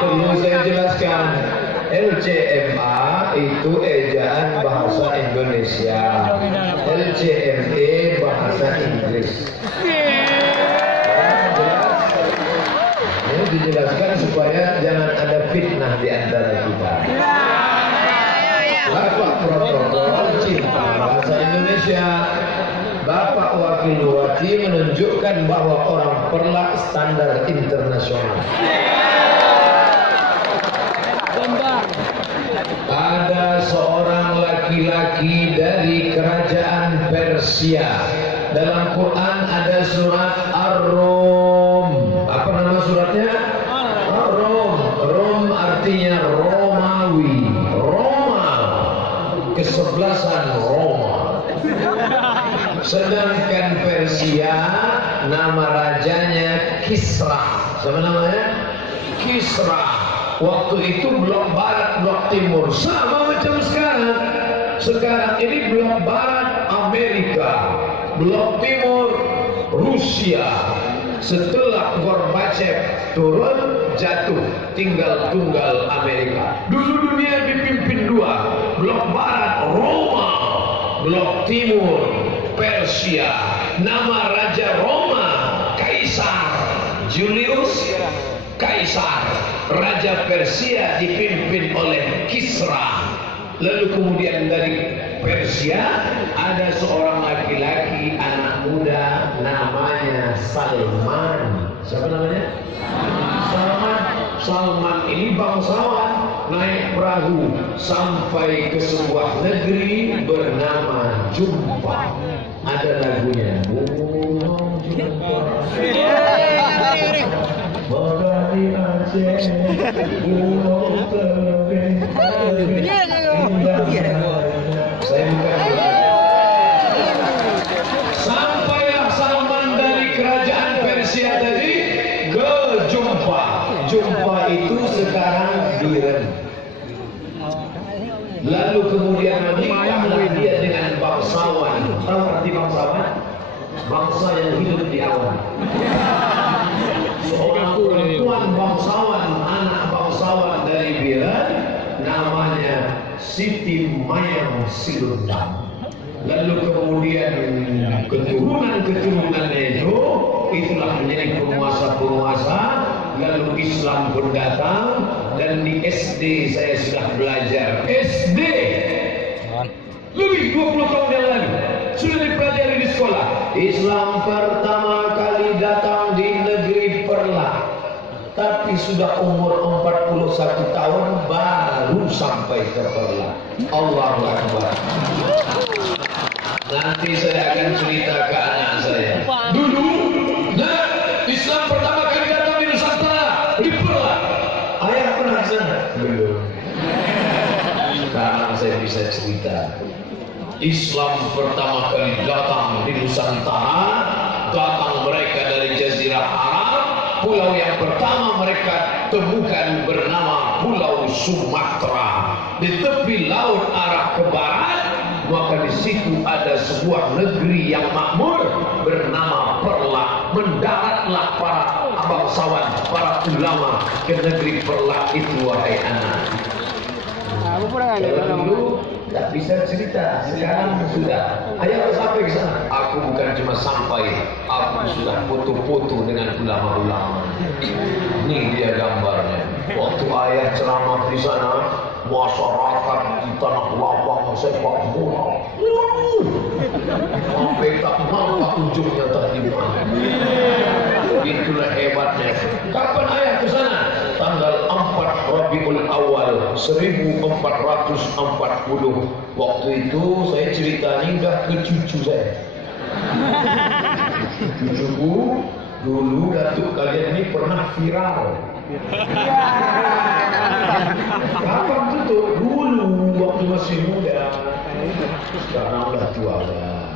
perlu saya jelaskan. LCMA itu ejaan bahasa Indonesia, LCME bahasa Inggris. Ini dijelaskan supaya jangan ada fitnah di antara kita. Bapak protokol cinta bahasa Indonesia, Bapak wakil-wakil menunjukkan bahwa orang Perlak standar internasional. Ada seorang laki-laki dari kerajaan Persia. Dalam Quran ada surat Ar-Rum. Apa nama suratnya? Ar-Rum. Rum artinya Romawi. Roma. Kesebelasan Roma. Sedangkan Persia nama rajanya Kisra. Siapa namanya? Kisra. Waktu itu blok barat, blok timur, sama macam sekarang. Sekarang ini blok barat Amerika, blok timur Rusia. Setelah Gorbachev turun, jatuh, tinggal tunggal Amerika. Dulu dunia dipimpin dua, blok barat Roma, blok timur Persia. Nama Raja Roma Kaisar Julius Kaisar. Raja Persia dipimpin oleh Kisra. Lalu kemudian dari Persia ada seorang laki-laki anak muda namanya Salman. Siapa namanya? Salman. Salman ini bangsawan, naik perahu sampai ke sebuah negeri bernama Jumpa. Ada lagunya. Gunung Jumpa. Dari Aceh, Pulau Tebing, saya bukan. Sampailah Salman dari kerajaan Persia tadi ke Jumpa. Jumpa itu sekarang Iran. Lalu kemudian menikahlah dia dengan bangsawan. Tahu arti bangsawan? Bangsa yang hidup di awan. Seorang perempuan bangsawan, anak bangsawan dari Iran, namanya Siti Mayang Silundang. Lalu kemudian keturunan-keturunannya itulah menjadi penguasa-penguasa. Lalu Islam pun datang, dan di SD saya sudah belajar. SD lebih 20 tahun yang lalu sudah dipelajari di sekolah. Islam pertama kali datang di negeri Perlak, tapi sudah umur 41 tahun baru sampai ke Perlak. Allahu Akbar. Nanti saya akan cerita ke anak saya. Dulu, Islam pertama kali datang di Nusantara, di Perlak. Ayah pernah ke sana? Belum. Sekarang saya bisa cerita. Islam pertama kali datang di Nusantara, datang mereka dari Jazirah Arab. Pulau yang pertama mereka temukan bernama Pulau Sumatera. Di tepi laut arah ke barat, maka di situ ada sebuah negeri yang makmur bernama Perlak. Mendaratlah para bangsawan, para ulama ke negeri Perlak itu, wahai anak. Dulu tak bisa cerita, sekarang sudah. Ayah harus sampai ke sana. Aku bukan cuma sampai, aku sudah foto-foto dengan ulama-ulama. Ini dia gambarnya. Waktu ayah ceramah di sana, masyarakat di tanah lapang sepak bola. Sampai tak nampak ujungnya tadi mana. Itulah hebatnya. Kapan ayah ke sana? Tanggal 4 Rabiul Awal 1440. Waktu itu saya cerita ini udah ke cucu saya. Cucuku dulu datuk kalian ini pernah viral. Kapan itu? Dulu waktu masih muda. Sekarang udah tua lah.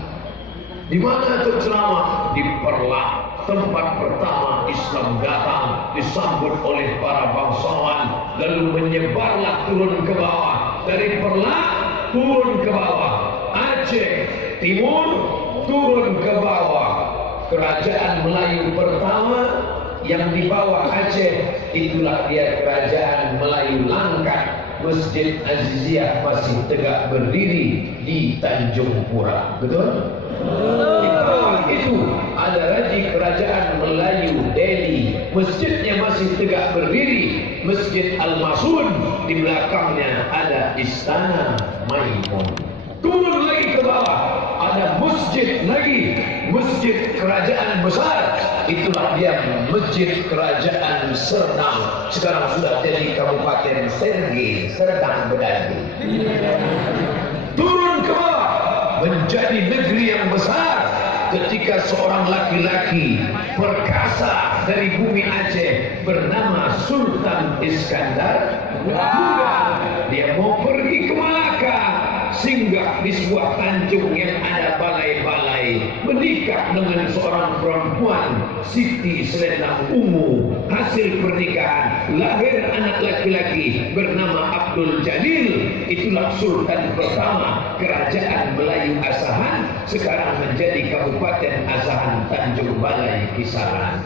Di mana tuh ceramah? Di Perlak. Tempat pertama Islam datang, disambut oleh para bangsawan, lalu menyebarlah turun ke bawah. Dari Perlak turun ke bawah, Aceh Timur turun ke bawah. Kerajaan Melayu pertama yang di bawah Aceh, itulah dia kerajaan Melayu Langkat. Masjid Aziziyah masih tegak berdiri di Tanjung Pura. Betul? Di bawah itu ada lagi kerajaan Melayu Delhi. Masjidnya masih tegak berdiri. Masjid Al-Masun, di belakangnya ada Istana Maimun. Turun lagi ke bawah, ada masjid lagi, masjid kerajaan besar. Itulah dia masjid kerajaan Serdang. Sekarang sudah jadi Kabupaten Sergei, Serdang Bedagi. Turun ke bawah, menjadi negeri yang besar. Ketika seorang laki-laki perkasa dari bumi Aceh bernama Sultan Iskandar, dia mau pergi ke Malaka, singgah di sebuah tanjung yang ada balai-balai, menikah dengan seorang perempuan, Siti Selendang Ungu. Hasil pernikahan lahir anak laki-laki bernama Abdul Jalil. Itulah Sultan pertama kerajaan Melayu Asahan, sekarang menjadi Kabupaten Asahan Tanjung Balai Kisaran.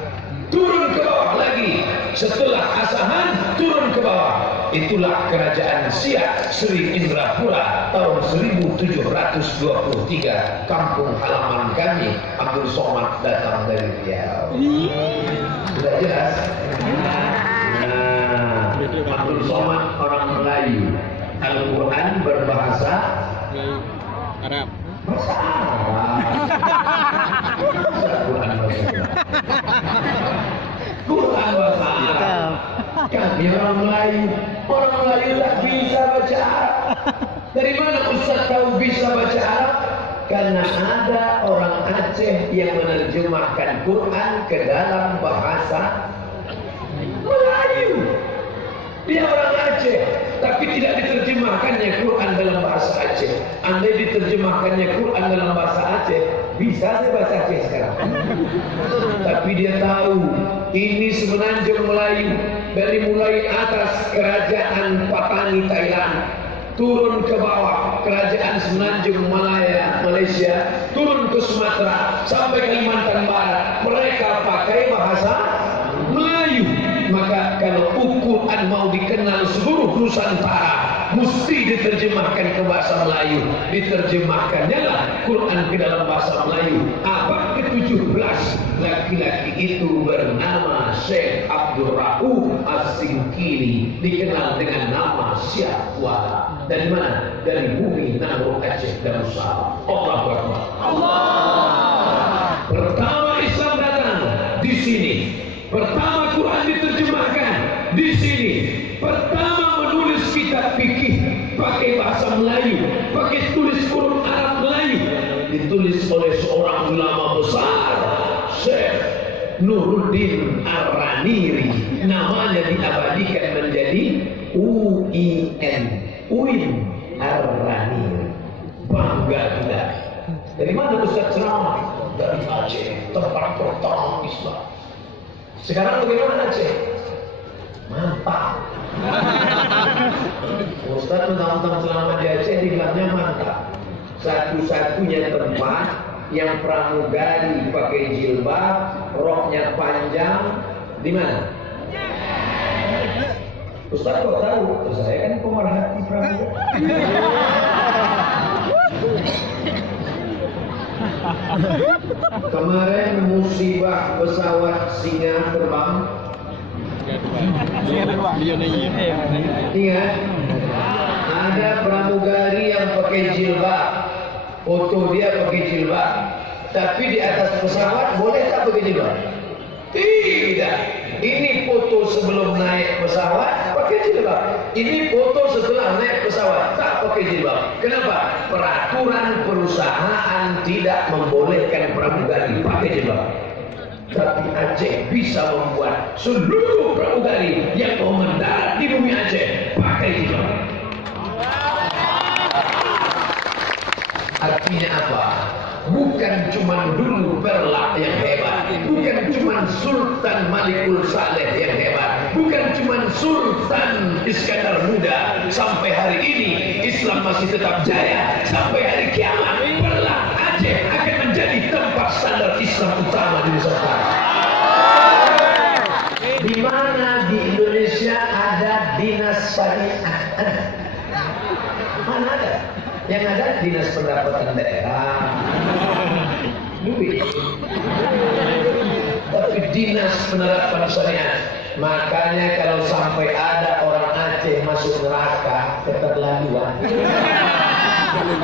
Turun ke bawah lagi, setelah Asahan turun ke bawah, itulah kerajaan Siak Sri Indrapura tahun 1723. Kampung halaman kami. Abdul Somad datang dari Riau. Sudah jelas? Nah, Abdul Somad orang Melayu. Al-Quran berbahasa Arab. Bahasa Arab. Quran bahasa Arab. Kami orang Melayu tak bisa baca Arab. Dari mana Ustaz tahu bisa baca Arab? Karena ada orang Aceh yang menerjemahkan Quran ke dalam bahasa Melayu. Dia orang Aceh, tapi tidak diterjemahkannya Quran dalam bahasa Aceh. Andai diterjemahkannya Quran dalam bahasa Aceh, bisa saya bahasa Aceh sekarang. Tapi dia tahu ini semenanjung Melayu, dari mulai atas kerajaan Patani Thailand, turun ke bawah kerajaan semenanjung Malaya Malaysia, turun ke Sumatera sampai Kalimantan Barat, mereka pakai bahasa Melayu. Maka kalau Quran mau dikenal seluruh Nusantara, mesti diterjemahkan ke bahasa Melayu. Diterjemahkannya lah Quran ke dalam bahasa Melayu. Abad ke-17, laki-laki itu bernama Syekh Abdul Rauf As-Singkili, dikenal dengan nama Syahwala. Dari mana? Dari bumi Nangro Aceh Darussalam. Allahu Akbar. Allah. Pertama Islam datang di sini. Pertama Quran diterjemahkan di sini. Pertama menulis kitab fikih pakai bahasa Melayu, pakai tulis huruf Arab Melayu, ditulis oleh seorang ulama besar, Syekh Nuruddin Ar-Raniri. Namanya diabadikan menjadi UIN Ar-Raniri. Bangga kita. Dari mana Ustaz ceramah? Dari Aceh, tempat pertama Islam. Sekarang bagaimana Aceh? Mantap. Ustaz mentang-mentang selama di Aceh dibilangnya mantap. Satu-satunya tempat yang pramugari pakai jilbab, roknya panjang, di mana? Ustaz kok tahu? Saya kan pemerhati pramugari. Kemarin musibah pesawat Singa terbang. Ingat, ada pramugari yang pakai jilbab, foto dia pakai jilbab, tapi di atas pesawat boleh tak pakai jilbab? Tidak. Ini foto sebelum naik pesawat pakai jilbab. Ini foto setelah naik pesawat tak pakai jilbab. Kenapa? Peraturan perusahaan tidak membolehkan pramugari pakai jilbab. Tapi Aceh bisa membuat seluruh pramugari yang mau mendarat di bumi Aceh pakai jilbab. Artinya apa? Bukan cuma dulu Perlak yang hebat, bukan cuma Sultan Malikul Saleh yang hebat, bukan cuma Sultan Iskandar Muda. Sampai hari ini Islam masih tetap jaya. Sampai hari kiamat Perlak Aceh akan menjadi tempat standar Islam utama di Nusantara. Di mana di Indonesia ada dinas syariah? Mana ada? Yang ada dinas pendapatan daerah, duit. Tapi dinas penerapan syariat. Makanya kalau sampai ada orang Aceh masuk neraka, keterlaluan.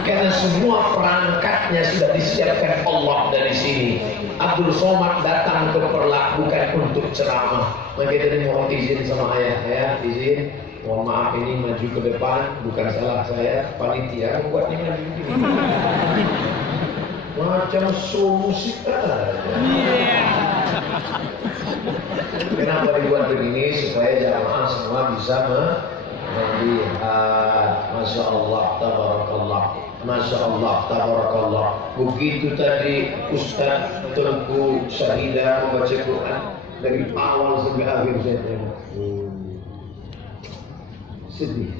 Karena semua perangkatnya sudah disiapkan Allah dari sini. Abdul Somad datang ke Perlak bukan untuk ceramah. Maka dari mohon izin sama ayah, izin. Mohon maaf ini maju ke depan, bukan salah saya, panitia membuatnya maju begini. Macam solusi aja. Kenapa dibuat begini? Supaya jamaah semua bisa melihat. Masya Allah, tabarakallah. Masya Allah, tabarakallah. Begitu tadi Ustaz Tengku Syahidah membaca Quran dari awal sampai akhir saya tengok. Sedih.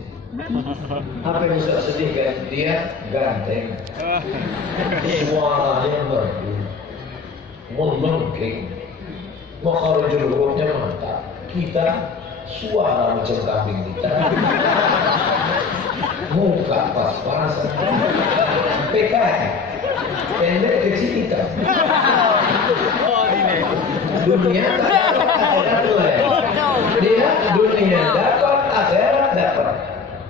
Apa yang Ustaz sedih kan? Dia ganteng, suaranya merdu, melengking, makharujul hurufnya mantap. Kita suara macam kambing kita, muka pas-pasan, PKI, pendek kecil kita. Dunia tak dapat, dia dunia dapat, akhirat dapat.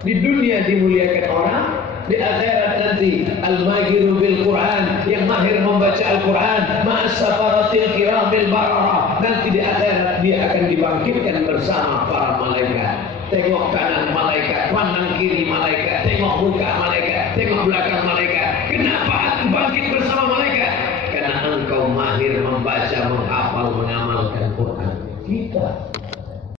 Di dunia dimuliakan orang, di akhirat nanti al-mahiru bil Quran, yang mahir membaca Al-Quran, ma'as-safaratil kiramil bararah. Nanti di akhirat dia akan dibangkitkan bersama para malaikat. Tengok kanan malaikat, pandang kiri malaikat, tengok muka malaikat, tengok belakang malaikat. Kenapa aku bangkit bersama malaikat? Karena engkau mahir membaca, menghafal, mengamalkan Quran. Kita